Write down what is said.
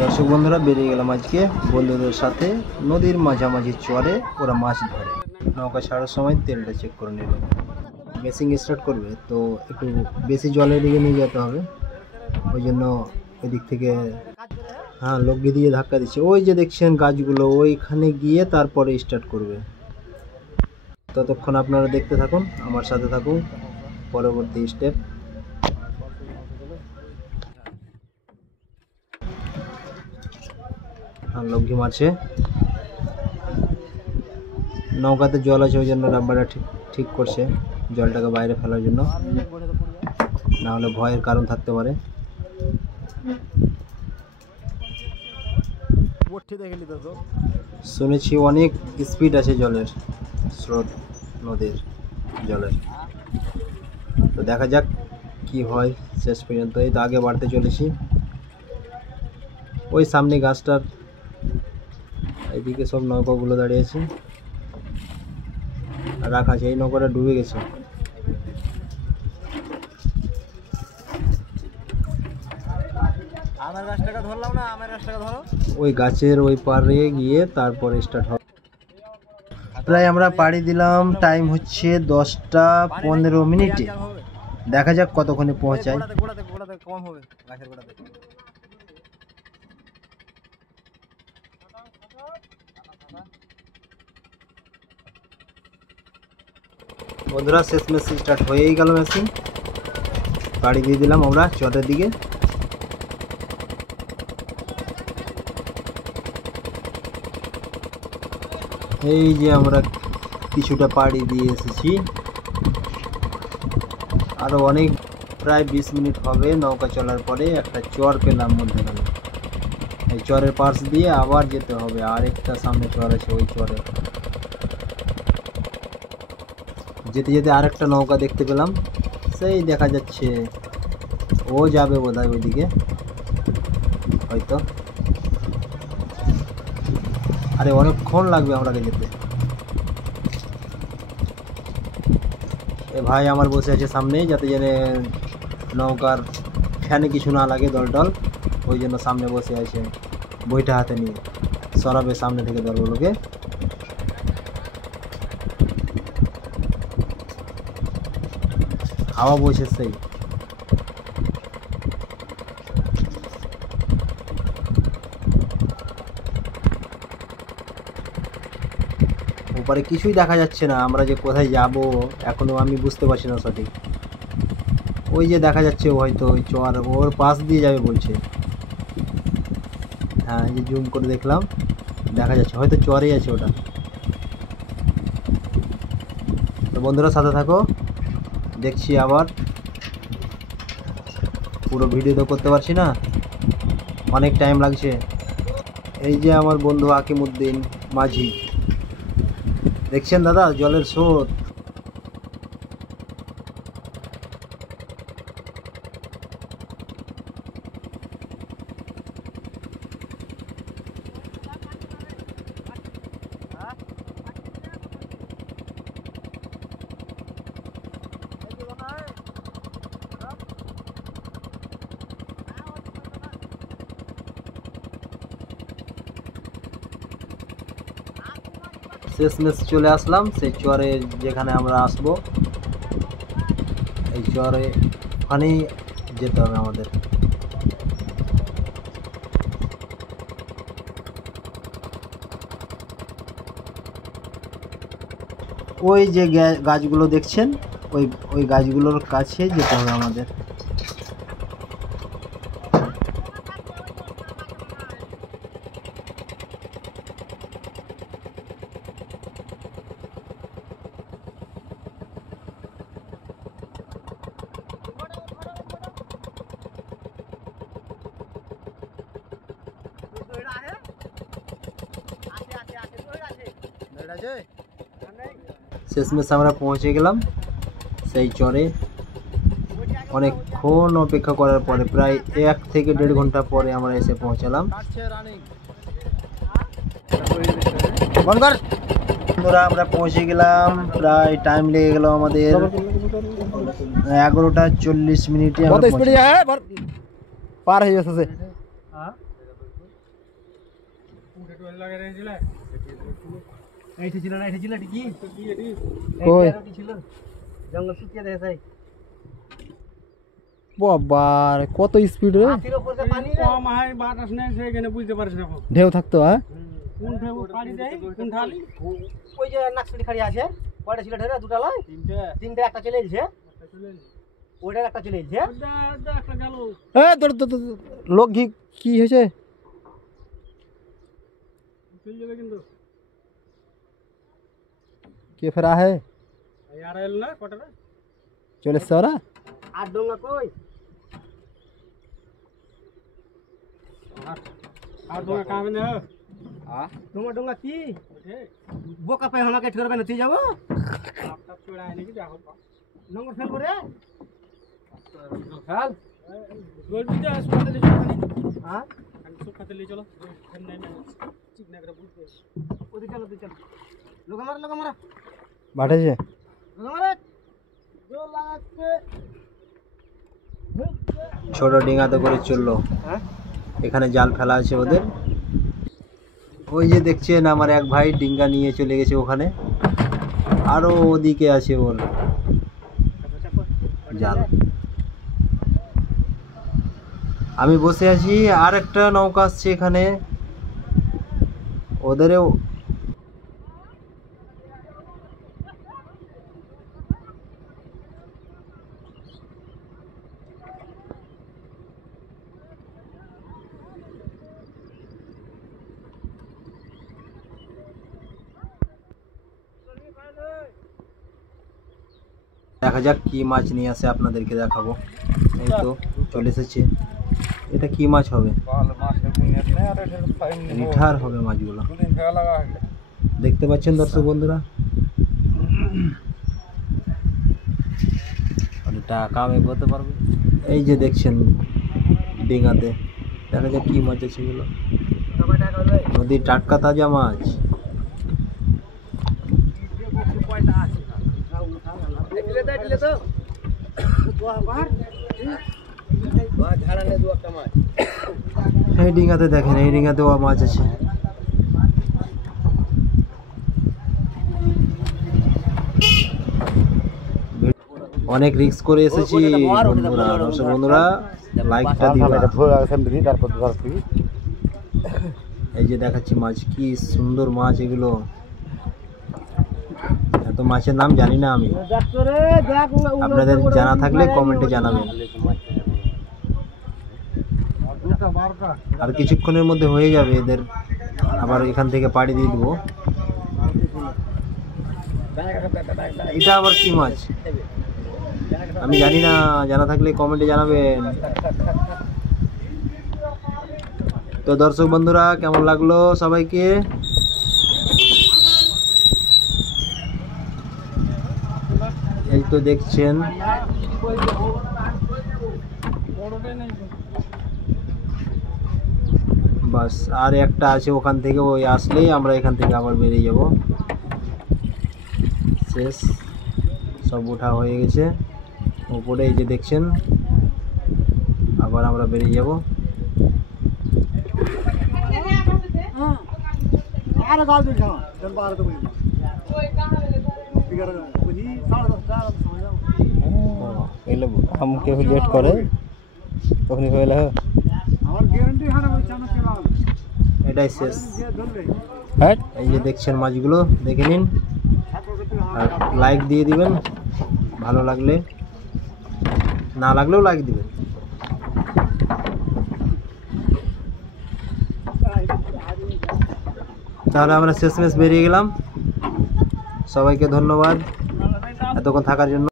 দর্শক বন্ধুরা বেরিয়ে গেলাম আজকে বন্ধুদের সাথে নদীর মাঝামাঝি চরে ওরা মাছ ধরে। নৌকা ছাড়ার সময় তেলটা চেক করে নিল। মেশিং স্টার্ট করবে তো একটু বেশি জলের দিকে নিয়ে যেতে হবে, ওই জন্য ওই দিক থেকে লগি দিয়ে ধাক্কা দিচ্ছে। ওই যে দেখছেন গাছগুলো, ওইখানে গিয়ে তারপরে স্টার্ট করবে। ততক্ষণ আপনারা দেখতে থাকুন, আমার সাথে থাকুন পরবর্তী স্টেপ। লগি মারছে, নৌকাতে জল আছে ওই জন্য রাব্বারটা ঠিক করছে জলটাকে বাইরে ফেলার জন্য, না হলে ভয়ের কারণ থাকতে পারে। শুনেছি অনেক স্পিড আছে জলের স্রোত, নদীর জলের। তো দেখা যাক কি হয় শেষ পর্যন্ত। এই তো আগে বাড়তে চলেছি, ওই সামনে গাছটার এইদিকে সব নৌকাগুলো দাঁড়িয়েছে রাখা আছে। এই নৌকাটা ডুবে গেছে। ওই গাছের ওই পারে গিয়ে তারপরে স্টার্ট হবে। প্রায় আমরা পাড়ি দিলাম, টাইম হচ্ছে 10টা 15 মিনিটে। দেখা যাক কতক্ষণে পৌঁছায়। বন্ধুরা শেষ মেশিন স্টার্ট হয়েই গেল, মেশিন পাড়ি দিয়ে দিলাম আমরা চরের দিকে। এই যে আমরা কিছুটা পাড়ি দিয়ে এসেছি, আরো অনেক প্রায় 20 মিনিট হবে নৌকা চলার পরে একটা চর পেলাম মধ্যখানে। এই চরের পাশ দিয়ে আবার যেতে হবে, আরেকটা সামনে চর আছে, ওই চরে যেতে যেতে আরেকটা নৌকা দেখতে পেলাম, সেই দেখা যাচ্ছে ও যাবে বোধহয় ওইদিকে হয়তো। আরে অনেকক্ষণ লাগবে আমাকে যেতে। এ ভাই আমার বসে আছে সামনে, যাতে জেনে নৌকার ফ্যানে কিছু না লাগে দল, ওই জন্য সামনে বসে আছে বইটা হাতে নিয়ে। সরাবে সামনে থেকে দলগুলোকে। হাওয়া বসে সেই ওপারে কিছুই দেখা যাচ্ছে না, আমরা যে কোথায় যাব এখনো আমি বুঝতে পারছি না সঠিক। ওই যে দেখা যাচ্ছে হয়তো ওই চর, ওর পাশ দিয়ে যাবে বলছে। হ্যাঁ এই যে জুম করে দেখলাম, দেখা যাচ্ছে হয়তো চরেই আছে ওটা। তো বন্ধুরা সাথে থাকো, দেখছি আবার। পুরো ভিডিও তো করতে পারছি না, অনেক টাইম লাগছে। এই যে আমার বন্ধু হাকিমউদ্দিন মাঝি, দেখছেন দাদা জলের স্রোত। শেষমেশ চলে আসলাম সেই চরে যেখানে আমরা আসবো। এই চরে ওখানেই যেতে হবে আমাদের। ওই যে গাছগুলো দেখছেন, ওই গাছগুলোর কাছে যেতে হবে আমাদের। শেষমেশ আমরা পৌঁছে গেলাম সেই চরে। অনেকক্ষণ অপেক্ষা করার পরে, প্রায় 1 থেকে 1.5 ঘন্টা পরে আমরা এসে পৌঁছালাম। বন্ধুরা আমরা পৌঁছে গেলাম, প্রায় টাইম লেগে গেল আমাদের 11টা 40 মিনিটে। পার হয়ে গেছে এইটা ছিল না, এটা ছিল কি কই ছিল জঙ্গল শুকিয়ে দেখে তাই বাবার কত স্পিড রে, হাতির উপর যে পানি কম হয় বাতাস নেই সেখানে বুঝতে পারিস না ঢেউ থাকতো। হ্যাঁ কোন ঢেউ পানি দেয় কোন ঢালি ওই যে নাকসুড়ি খাড়ি আছে কয়টা ছিল ঢেরা দুটা লয় তিনটে একটা চলে এলছে ওইটার একটা চলে এলছে একটা গেল এ তোর লোক কি হয়েছে চলে যাবে কিন্তু কে ফেরা হে আর এল না কটাটা চলে এসছে ওরা। আর ডোঙ্গা কই আর ডোঙ্গা কামে না তোমার ডোঙ্গা কি বোকা পাই আমাকে ঠেরবে না তুই যাবো আপটা চড়ায় নাকি দেখো নম্বর ফেল করে খেল গোলবি তো সুখাতে ले चलो हां सुखाते ले चलो चिकना করে বুঝতে ওদি চলো তুই চল লোক মারা বাটেছে লোক মারা জো লাগছে ছোট ডিঙাতে করে চললো। হ্যাঁ এখানে জাল ফেলা আছে ওদের। ওই যে দেখছেন আমার এক ভাই ডিঙ্গা নিয়ে চলে গেছে ওখানে, আরো ওদিকে আছে ওর জাল। আমি বসে আছি, আর একটা নৌকা আসছে এখানে, ওদেরও দেখা যাক কি মাছ নিয়ে আসে, আপনাদেরকে দেখাবো। এই তো চলে এসেছে। এটা কি মাছ হবে? রিঠার হবে মাছগুলো, দেখতে পাচ্ছেন দর্শক বন্ধুরা। টাকা আমি করতে পারবো। এই যে দেখছেন ডিঙাতে, দেখা যাক কি মাছ আছে এগুলো। নদীর টাটকা তাজা মাছ। এই ডিঙাতে দেখেন, এই ডিঙাতেও মাছ আছে। অনেক রিস্ক করে এসেছি বন্ধুরা, দর্শক বন্ধুরা লাইকটা দিবা। এই যে দেখাচ্ছি মাছ, কি সুন্দর মাছ এগুলো। এত মাছের নাম জানি না আমি, আপনাদের জানা থাকলে কমেন্টে জানাবেন। আর কিছুক্ষণের মধ্যে হয়ে যাবে এদের, আবার এখান থেকে পাড়ি দিয়ে দেবো। এটা আবার কি মাছ আমি জানি না, জানা থাকলে কমেন্টে জানাবেন। তো দর্শক বন্ধুরা কেমন লাগলো সবাইকে? এই তো দেখছেন বাস, আর একটা আছে ওখান থেকে, ওই আসলেই আমরা এখান থেকে আবার বেরিয়ে যাব। শেষ, সব উঠা হয়ে গেছে উপরে। এই যে দেখছেন, আবার আমরা বেরিয়ে যাব। আমাকে লেট করে তখনই হয়ে গেল। এটাই শেষ। হ্যাঁ, এই যে দেখছেন মাছগুলো, দেখে নিন আর লাইক দিয়ে দিবেন ভালো লাগলে, না লাগলেও লাইক দিবেন। তাহলে আমরা শেষমেশ বেরিয়ে গেলাম। সবাইকে ধন্যবাদ এতক্ষণ থাকার জন্য।